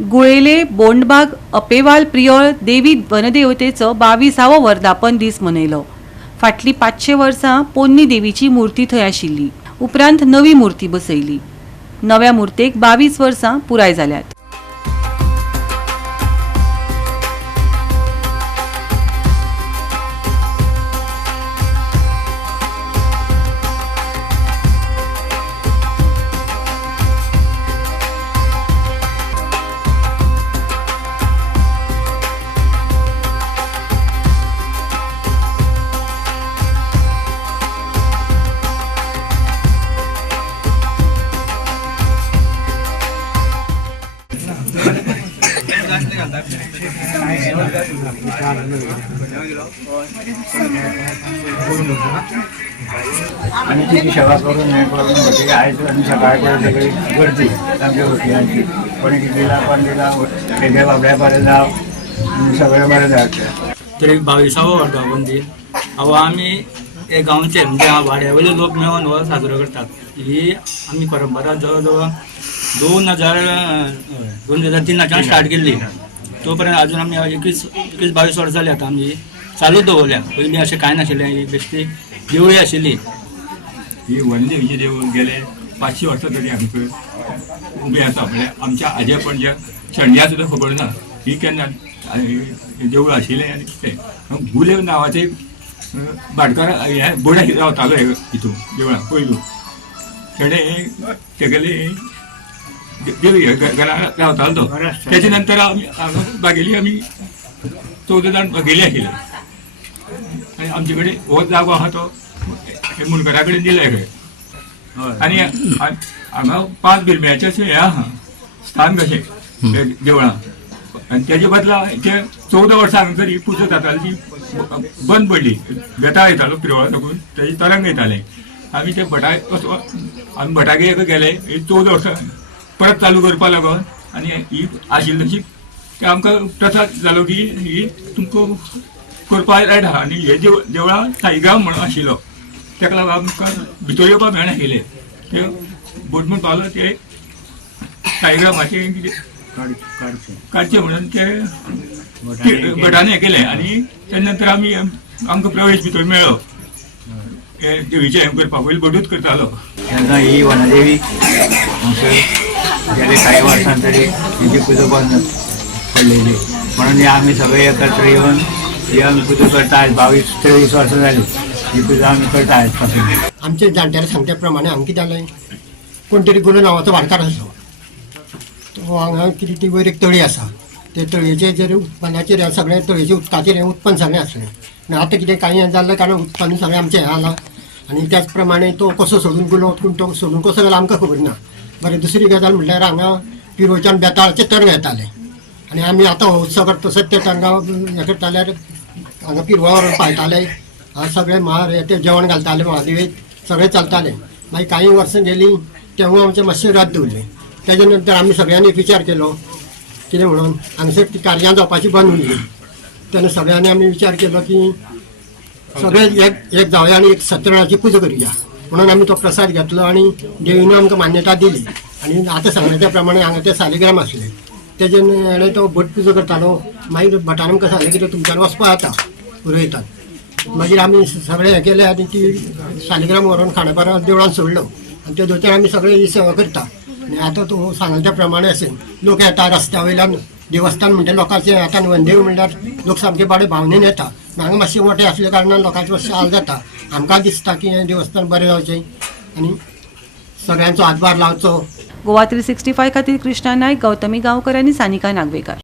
गुळेले बोंडबाग अपेवाल प्रियोळ देवी वनदेवतेचो 22वा वर्धापन दीस मनयलो। फाटली 500 वर्सां पोन्नी देवीची मूर्ती थंय आशिल्ली। उपरांत नवी मूर्ती बसयली। नव्या मूर्तेक 22 वर्सां पुराय जाल्यात। आणि तिची सेवा करून हे करून होते आयज आणि सकाळची सगळी गर्दी आमच्या होटलांची कोणी दिला पण दिला वेगळ्या बाबड्या बरें जाव सगळें बरें जावचें। तरी 22वा वर्धापन दिन हो आमी हे गांवचे म्हणजे वाड्यावयले लोक मेळून हो साजरो करतात। ही आमी परंपरा जवळ जवळ 2003 स्टार्ट केल्ली। तोपर्यंत अजून आमी 21-22 वर्सां जाली आतां आमी चालू दवरल्या। पयलीं अशें कांय नाशिल्लें, ही बेश्टी देवळी आशिल्ली। ही वनदेवीचे देवूळ गेले 500 वर्सां तरी आमकां उबें आसा। आमच्या आजे पणज्या शेणल्या सुद्दां खबर ना ही केन्ना देवूळ आशिल्लें आनी कितें। गुलेव नांवाचे भाटकार हे बोडा रावतालो हितून देवळान पयलू तेगेले देवी घरा रावतालो तो। त्याच्या नंतर बागेली आमी 14 जाण बागेली आशिल्ले आनी आमचे कडेन हो जागो आहा तो मुनकरा कडेन दिला आनी हांगा 5 बिरम्याचें अशें हें आहा स्थान कशें देवळां। आनी तेजे बदला ते 14 वर्सां हांगा तरी पुजा जाताली ती बंद पडली। बेताळ येतालो पिरवळा लागून तेजे तरंग येताले। आमी ते आमी भटागे गेले 14 वर्सां परत चालू करपा लागून आनी ही आशिल्ली तशी ते आमकां प्रसाद जालो की ही तुमकां करपा लायट आहा। आनी हे देवळा साईगांव म्हणून आशिल्लो तेका लागून आमकां भितर येवपा मेळनाशिल्लें। ते बोटमून पावलो ते साईगांवाचें काडचें म्हणून ते भटान हें केलें आनी तेन्ना नंतर आमी आमकां प्रवेश भितर मेळ्ळो। हे देवीचें हें करपा पयलीं भटूच करतालो। तेन्ना ही वनदेवी गेले काही वर्सां तरी हिची पुजा बंद पडलेली म्हणून आमी सगळे एकत्र येवन ही आमी पुजा करता। 22-23 वर्सां जाली ही पुजा आमी करता आयज पासून। आमचे जाणटेले सांगते प्रमाणे हांगा कितें जालें कोण तरी गुरू नांवाचो भाटकार आसलो तो हांगा कितें ती वयर एक तळी आसा ते तळयेचेर जर उत्पन्नाचेर सगळें तळयेचें उदकाचेर उत्पन्न सगळें आसलें आनी आतां कितें कांय जाल्लें कारण उत्पन्न सगळें आमचें हें जालां आनी त्याच प्रमाणे तो कसो सोडून गेलो तो सोडून कसो गेलो आमकां खबर ना। बरें दुसरी गजाल म्हटल्यार हांगा पिरोच्यान बेताळाचें तरंग येतालें आनी आमी आतां हो उत्सव करता तसोच ते तरंगा हें करताल्यार हांगा पिरवळ व्हरून पायताले सगळें ते जेवण घालताले महादेवीक सगळें चलतालें। मागीर कांय वर्सां गेलीं तेव्हा आमचें मातशें रद्द उरलें। तेजे नंतर आमी सगळ्यांनी विचार केलो कितें म्हणून हांगासर ती कार्यां जावपाची बंद उरली। तेन्ना सगळ्यांनी आमी विचार केलो की सगळे एक जावया आनी एक सत्यनारायणाची पुजा करुया म्हणून आमी तो प्रसाद घेतलो आनी देवीन आमकां मान्यता दिली। आनी आतां सांगले त्या प्रमाणे हांगा ते सालिग्राम आसले तेजे हेणें तो भट पुजा करतालो। मागीर भटान आमकां सांगलें की तुमच्यान वचपा जाता पुरोयतात। मागीर आमी सगळें हें केलें आनी ती सालिग्राम व्हरून खांडेपारा देवळान सोडलो आनी ते दोतोर आमी सगळे ही सेवा करता। आनी आतां तूं सांगले त्या प्रमाणे अशें लोक येता रस्त्या वयल्यान देवस्थान म्हणटा लोकांचें आतां वनदेव म्हणल्यार लोक सामके बरे भावनेन येता। हांगा मातशें मोठें आसल्या कारणान लोकांचो मातशें हाल जाता। आमकां दिसता की हें देवस्थान बरें जावचें आनी सगळ्यांचो हातभार लावचो। गोवा 365 खातीर कृष्णा नायक, गौतमी गांवकर आनी सानिका नागवेकर।